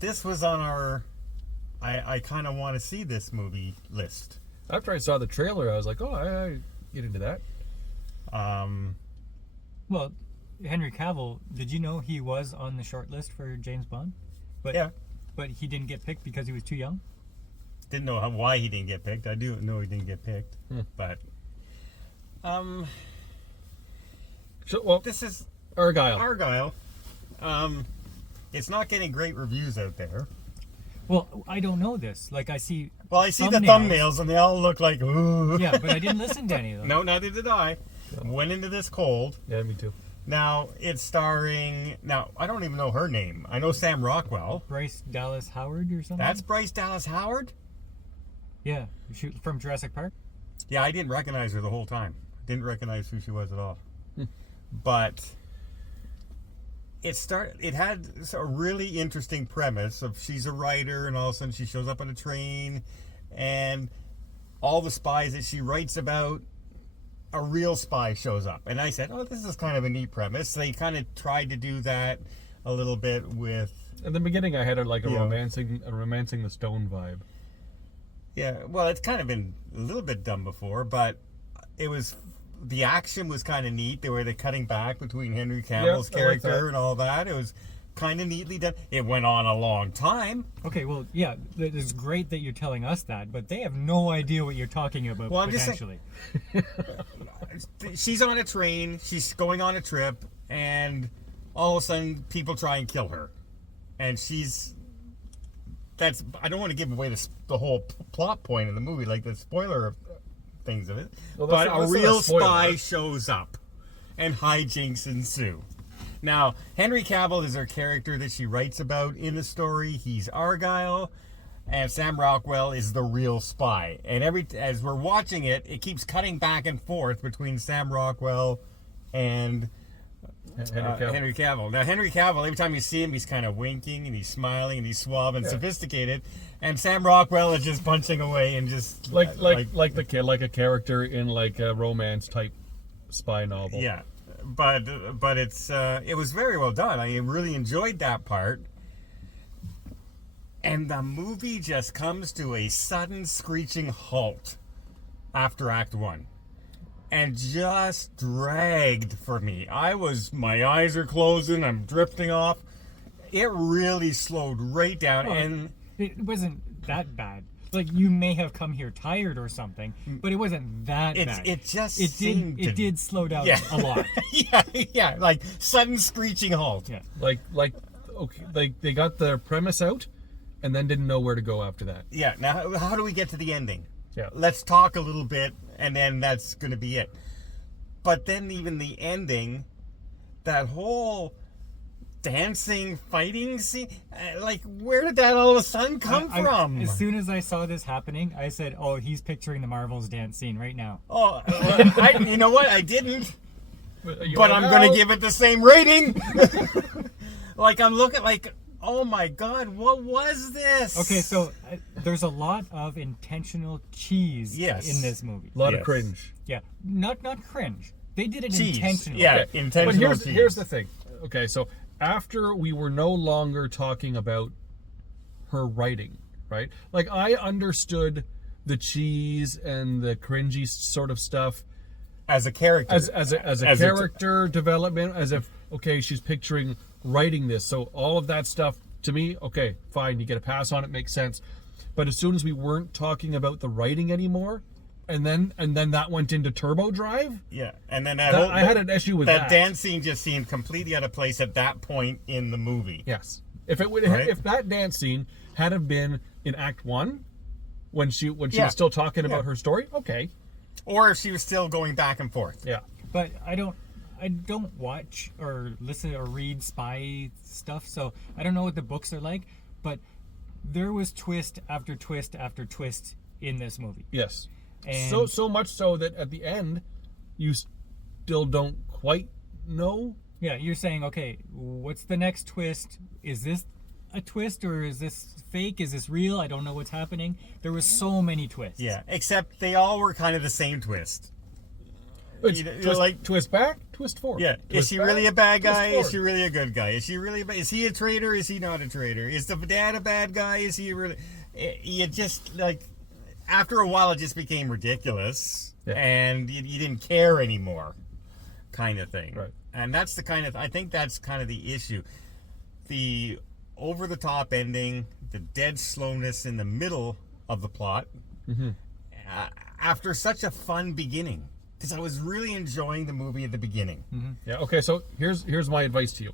this was on our I kind of want to see this movie list. After I saw the trailer, I was like, oh, I get into that. Well, Henry Cavill, did you know he was on the short list for James Bond? But Yeah. But he didn't get picked because he was too young? Didn't know why he didn't get picked. I do know he didn't get picked. But So, well, this is Argylle. It's not getting great reviews out there. Well, I don't know this. Like, I see Well, I see the thumbnails and they all look like, ooh. Yeah, but I didn't listen to any of them. No, neither did I. Went into this cold. Yeah, me too. Now, it's starring... Now, I don't even know her name. I know Sam Rockwell. Bryce Dallas Howard or something? That's Bryce Dallas Howard? Yeah, from Jurassic Park. Yeah, I didn't recognize her the whole time. Didn't recognize who she was at all. But it had a really interesting premise of she's a writer and all of a sudden she shows up on a train and all the spies that she writes about, a real spy shows up. And I said, oh, this is kind of a neat premise. They kind of tried to do that a little bit with... In the beginning, I had a romancing the Stone vibe. Yeah, well, it's kind of been a little bit done before, but the action was kind of neat. They were cutting back between Henry Cavill's character and all that. It was kind of neatly done. It went on a long time. Okay, well, yeah, it's great that you're telling us that, but they have no idea what you're talking about, well, potentially. She's on a train, she's going on a trip, and all of a sudden people try and kill her. And I don't want to give away the whole plot point of the movie, like the spoiler things of it. Well, but a real spoiler. spy shows up, and hijinks ensue. Now, Henry Cavill is her character that she writes about in the story. He's Argylle, and Sam Rockwell is the real spy. And as we're watching it, it keeps cutting back and forth between Sam Rockwell and Henry Cavill. Now, Henry Cavill, every time you see him, he's kind of winking and he's smiling and he's suave and sophisticated. And Sam Rockwell is just punching away and just like a character in like a romance type spy novel. Yeah, but it was very well done. I really enjoyed that part. And the movie just comes to a sudden screeching halt after Act 1. And just dragged for me. My eyes are closing, I'm drifting off. It really slowed right down. Well, and it wasn't that bad. Like, you may have come here tired or something, but it wasn't that bad. It did slow down a lot. yeah, like sudden screeching halt. Yeah. Okay, they got their premise out and then didn't know where to go after that. Yeah, now how do we get to the ending? Yeah. Let's talk a little bit, and then that's going to be it. But then even the ending, that whole dancing, fighting scene, like, where did that all of a sudden come from? As soon as I saw this happening, I said, oh, he's picturing the Marvels dance scene right now. Oh, you know what? I didn't. But I'm going to give it the same rating. Like, I'm looking like... Oh my God, what was this? Okay, so there's a lot of intentional cheese in this movie. A lot of cringe. Yeah, not cringe. They did it intentionally. Yeah, intentional But here's the thing. Okay, so after we were no longer talking about her writing, right? Like, I understood the cheese and the cringy sort of stuff as a character. As a character development, as if, okay, she's picturing writing this, so all of that stuff to me, okay, fine, you get a pass on it, makes sense. But as soon as we weren't talking about the writing anymore, and then that went into turbo drive, and then I had an issue with that. That dance scene just seemed completely out of place at that point in the movie. Yes, if that dance scene had have been in Act 1 when she was still talking about her story, okay, or if she was still going back and forth. Yeah, but I don't watch or listen or read spy stuff, so I don't know what the books are like, but there was twist after twist after twist in this movie. Yes. And so much so that at the end you still don't quite know. Yeah, you're saying, okay, what's the next twist? Is this a twist or is this fake? Is this real? I don't know what's happening. There was so many twists. Yeah, except they all were kind of the same twist. It's like twist back, twist forward. yeah. Is Twist she back, really a bad twist guy? Is forward. she really a good guy? Is she really? Is he a traitor? Is he not a traitor? Is the dad a bad guy? Is he really? You just like after a while, it just became ridiculous, and you didn't care anymore, kind of thing. Right. And that's the kind of I think that's kind of the issue, the over the top ending, the dead slowness in the middle of the plot, after such a fun beginning. Because I was really enjoying the movie at the beginning. Yeah. Okay. So here's my advice to you: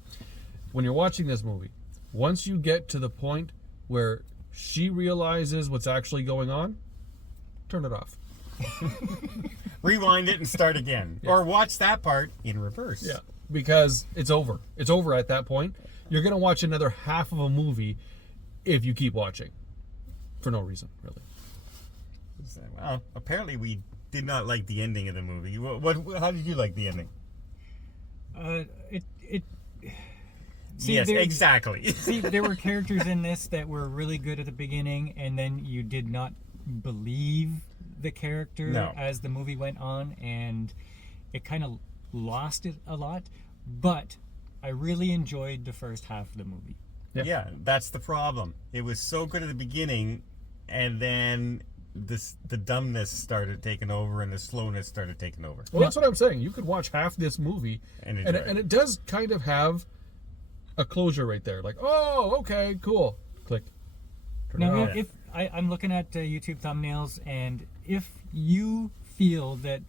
when you're watching this movie, once you get to the point where she realizes what's actually going on, turn it off. Rewind it and start again, or watch that part in reverse. Yeah. Because it's over. It's over at that point. You're gonna watch another half of a movie if you keep watching, for no reason, really. Well, apparently we did not like the ending of the movie. How did you like the ending? See, yes, there- exactly. See, there were characters in this that were really good at the beginning, and then you did not believe the character No. as the movie went on, and it kind of lost it a lot. But I really enjoyed the first half of the movie. Yeah, that's the problem. It was so good at the beginning, and then the dumbness started taking over, and the slowness started taking over. Well, that's what I'm saying. You could watch half this movie, And and enjoy it. it does kind of have a closure right there. Like, oh, okay, cool. Click. Turn it Now, off. if I'm looking at YouTube thumbnails, and if you feel that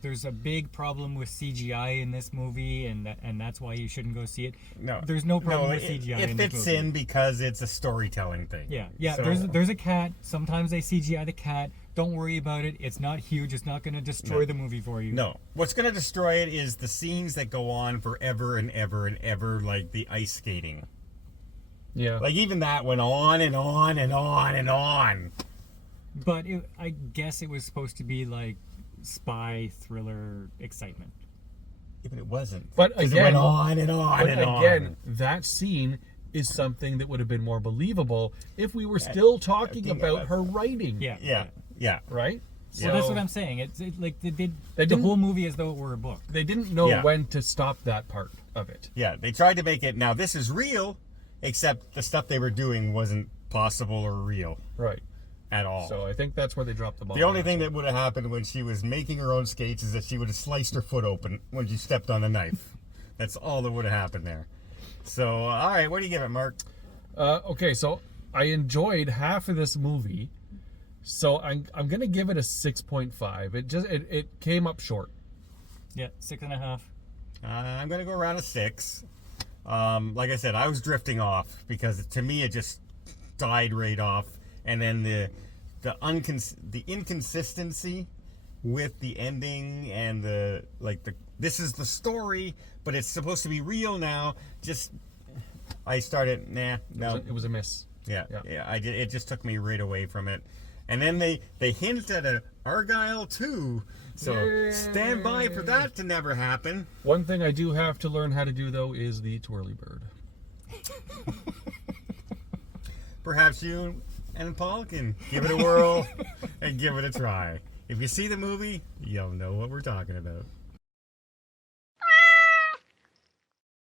there's a big problem with CGI in this movie, and that's why you shouldn't go see it, No, there's no problem with it, CGI It in this fits movie. in because it's a storytelling thing. Yeah. So- There's a cat. Sometimes they CGI the cat. Don't worry about it. It's not huge. It's not going to destroy the movie for you. No. What's going to destroy it is the scenes that go on forever and ever and ever, like the ice skating. Yeah. Like, even that went on and on and on and on. But I guess it was supposed to be like spy thriller excitement. Yeah, but it wasn't. But 'Cause again- it went on and on But and again, on. that scene is something that would have been more believable if we were still talking about her writing. Yeah. Yeah. Right? So that's what I'm saying. Like they did the didn't- whole movie as though it were a book. They didn't know Yeah. when to stop that part of it. Yeah, they tried to make it, now this is real, except the stuff they were doing wasn't possible or real Right. at all. So I think that's where they dropped the ball. The only thing that would have happened when she was making her own skates is that she would have sliced her foot open when she stepped on the knife. That's all that would have happened there. So, all right, what do you give it, Mark? Okay, so I enjoyed half of this movie, so I'm gonna give it a 6.5. It came up short. Yeah, 6.5. I'm going to go around a 6. Like I said, I was drifting off because to me it just died right off. And then the inconsistency with the ending and this is the story, but it's supposed to be real now. I started, no. It was a miss. Yeah. Yeah. It just took me right away from it. And then they hint at an Argylle too, so stand by for that to never happen. One thing I do have to learn how to do though is the twirly bird. Perhaps you and Paul can give it a whirl and give it a try. If you see the movie, you'll know what we're talking about.